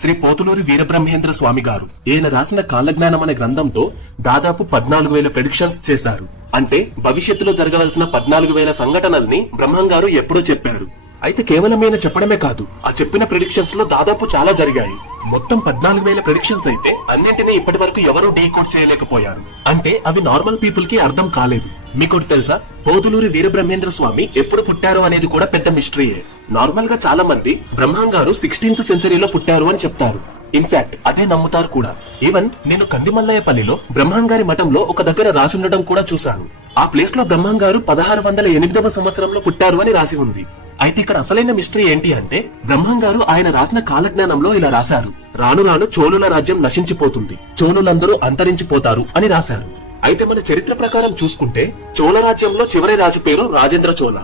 శ్రీ పోతులూరి వీరబ్రహ్మేంద్ర స్వామి గారు. ఈయన రాసిన కాలజ్ఞానం అనే గ్రంథంతో దాదాపు 14,000 ప్రెడిక్షన్స్ చేశారు. అంటే భవిష్యత్తులో జరగవలసిన 14,000 సంఘటనల్ని బ్రహ్మం గారు ఎప్పుడో చెప్పారు. అయితే కేవలం ఈయన చెప్పడమే కాదు, ఆ చెప్పిన ప్రెడిక్షన్స్ లో దాదాపు చాలా జరిగాయి. మొత్తం 14,000 ప్రెడిక్షన్స్ అయితే అన్నింటినీ ఇప్పటి వరకు ఎవరూ డీకోడ్ చేయలేకపోయారు. అంటే అవి నార్మల్ పీపుల్ కి అర్థం కాలేదు. మీకోటి తెలుసా, పోతులూరి వీరబ్రహ్మేంద్ర స్వామి ఎప్పుడు పుట్టారు అనేది కూడా పెద్ద మిస్టరీయే. నార్మల్ గా చాలా మంది బ్రహ్మం గారు 16th సెంచరీలో పుట్టారు అని చెప్తారు. ఇన్ఫాక్ట్ అదే నమ్ముతారు కూడా. ఈవెన్ నేను కందిమల్లయ్యపల్లిలో బ్రహ్మం గారి మఠంలో ఒక దగ్గర రాసుండటం కూడా చూశాను. ఆ ప్లేస్ లో బ్రహ్మం గారు 1608వ సంవత్సరంలో పుట్టారు అని రాసి ఉంది. అయితే ఇక్కడ అసలైన మిస్టరీ ఏంటి అంటే, బ్రహ్మం గారు ఆయన రాసిన కాలజ్ఞానంలో ఇలా రాశారు: రాను రాను చోళుల రాజ్యం నశించిపోతుంది, చోళులందరూ అంతరించిపోతారు అని రాశారు. అయితే మన చరిత్ర ప్రకారం చూసుకుంటే చోళ రాజ్యంలో చివరి రాజు పేరు రాజేంద్ర చోళ.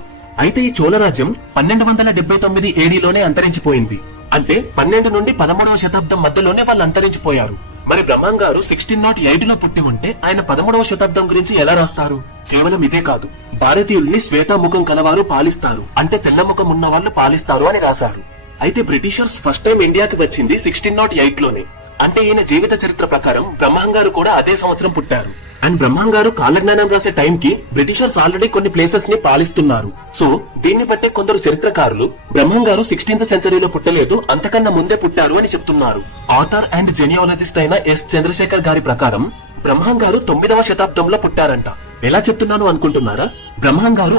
అయితే ఈ చోళ రాజ్యం 1279 ఏడీలోనే అంతరించిపోయింది. అంటే 12 నుండి 13వ శతాబ్దం మధ్యలోనే వాళ్ళు అంతరించిపోయారు. మరి బ్రహ్మం గారు 1608లో పుట్టి ఉంటే ఆయన 13వ శతాబ్దం గురించి ఎలా రాస్తారు? కేవలం ఇదే కాదు, భారతీయుల్ని శ్వేతాముఖం కలవారు పాలిస్తారు, అంటే తెల్లముఖం ఉన్న వాళ్ళు పాలిస్తారు అని రాశారు. అయితే బ్రిటిషర్స్ ఫస్ట్ టైం ఇండియాకి వచ్చింది 1608లోనే. అంటే ఈయన జీవిత చరిత్ర ప్రకారం బ్రహ్మం గారు కూడా అదే సంవత్సరం పుట్టారు. అండ్ బ్రహ్మం గారు కాలజ్ఞానం రాసే టైం కి బ్రిటిషర్స్ ఆల్రెడీ కొన్ని ప్లేసెస్ ని పాలిస్తున్నారు. సో దీన్ని బట్టే కొందరు చరిత్రకారులు బ్రహ్మం గారు 16th సెంచరీలో పుట్టలేదు, అంతకన్నా ముందే పుట్టారు అని చెప్తున్నారు. ఆథర్ అండ్ జెనియాలజిస్ట్ అయిన ఎస్ చంద్రశేఖర్ గారి ప్రకారం బ్రహ్మం గారు 9వ శతాబ్దంలో పుట్టారంట. ఎలా చెప్తున్నాను అనుకుంటున్నారా? బ్రహ్మం గారు